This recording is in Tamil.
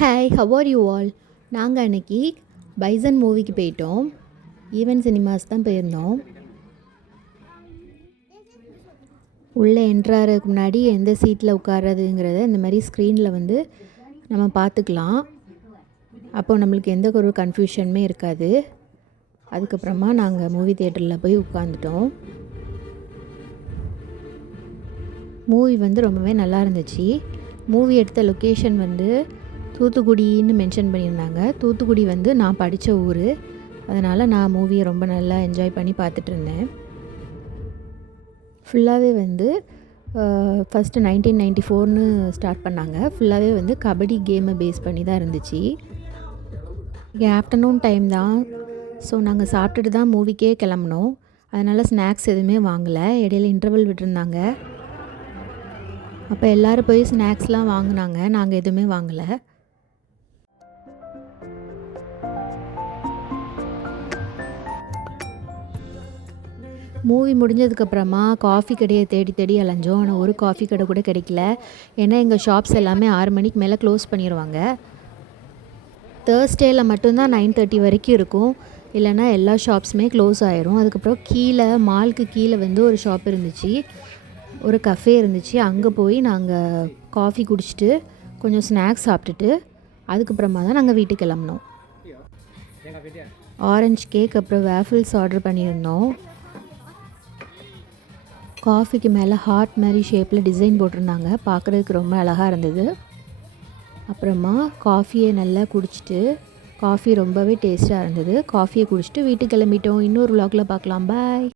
Hi, how are you all? நாங்கள் அன்றைக்கி பைசன் மூவிக்கு போயிட்டோம். ஈவன் சினிமாஸ் தான் போயிருந்தோம். உள்ளே என்ட்ராகிறதுக்கு முன்னாடி எந்த சீட்டில் உட்கார்றதுங்கிறத இந்த மாதிரி ஸ்க்ரீனில் வந்து நம்ம பார்த்துக்கலாம். அப்போது நம்மளுக்கு எந்த ஒரு கன்ஃபியூஷனுமே இருக்காது. அதுக்கப்புறமா நாங்கள் மூவி தியேட்டரில் போய் உட்காந்துட்டோம். மூவி வந்து ரொம்பவே நல்லா இருந்துச்சு. மூவி எடுத்த லொக்கேஷன் வந்து தூத்துக்குடின்னு மென்ஷன் பண்ணியிருந்தாங்க. தூத்துக்குடி வந்து நான் படித்த ஊர், அதனால் நான் மூவியை ரொம்ப நல்லா என்ஜாய் பண்ணி பார்த்துட்டு இருந்தேன். ஃபுல்லாகவே வந்து ஃபஸ்ட்டு 1994ன்னு ஸ்டார்ட் பண்ணாங்க. ஃபுல்லாகவே வந்து கபடி கேமை பேஸ் பண்ணி தான் இருந்துச்சு. இங்கே ஆஃப்டர்நூன் டைம் தான், ஸோ நாங்கள் சாப்பிட்டுட்டு தான் மூவிக்கே கிளம்புனோம். அதனால் ஸ்நாக்ஸ் எதுவுமே வாங்கலை. இடையில இன்டர்வல் விட்டுருந்தாங்க. அப்போ எல்லோரும் போய் ஸ்நாக்ஸ்லாம் வாங்கினாங்க. நாங்கள் எதுவுமே வாங்கலை. மூவி முடிஞ்சதுக்கப்புறமா காஃபி கடையை தேடி தேடி அலைஞ்சோம். ஆனால் ஒரு காஃபி கடை கூட கிடைக்கல. ஏன்னா எங்கள் ஷாப்ஸ் எல்லாமே 6 மணிக்கு மேலே க்ளோஸ் பண்ணிடுவாங்க. தேர்ஸ்டேயில் மட்டும்தான் 9:30 வரைக்கும் இருக்கும். இல்லைனா எல்லா ஷாப்ஸுமே க்ளோஸ் ஆகிரும். அதுக்கப்புறம் கீழே மாலுக்கு கீழே வந்து ஒரு ஷாப் இருந்துச்சு, ஒரு கஃபே இருந்துச்சு. அங்கே போய் நாங்கள் காஃபி குடிச்சிட்டு கொஞ்சம் ஸ்நாக்ஸ் சாப்பிட்டுட்டு அதுக்கப்புறமா தான் நாங்கள் வீட்டுக்கு கிளம்புனோம். ஆரஞ்சு கேக் அப்புறம் வேஃபிள்ஸ் ஆர்டர் பண்ணியிருந்தோம். காஃபிக்கு மேலே ஹார்ட் மாதிரி ஷேப்பில் டிசைன் போட்டிருந்தாங்க. பார்க்குறதுக்கு ரொம்ப அழகாக இருந்தது. அப்புறமா காஃபியை நல்லா குடிச்சிட்டு, காஃபி ரொம்பவே டேஸ்ட்டாக இருந்தது. காஃபியை குடிச்சிட்டு வீட்டுக்கு கிளம்பிட்டோம். இன்னொரு vlogல பார்க்கலாம். பாய்.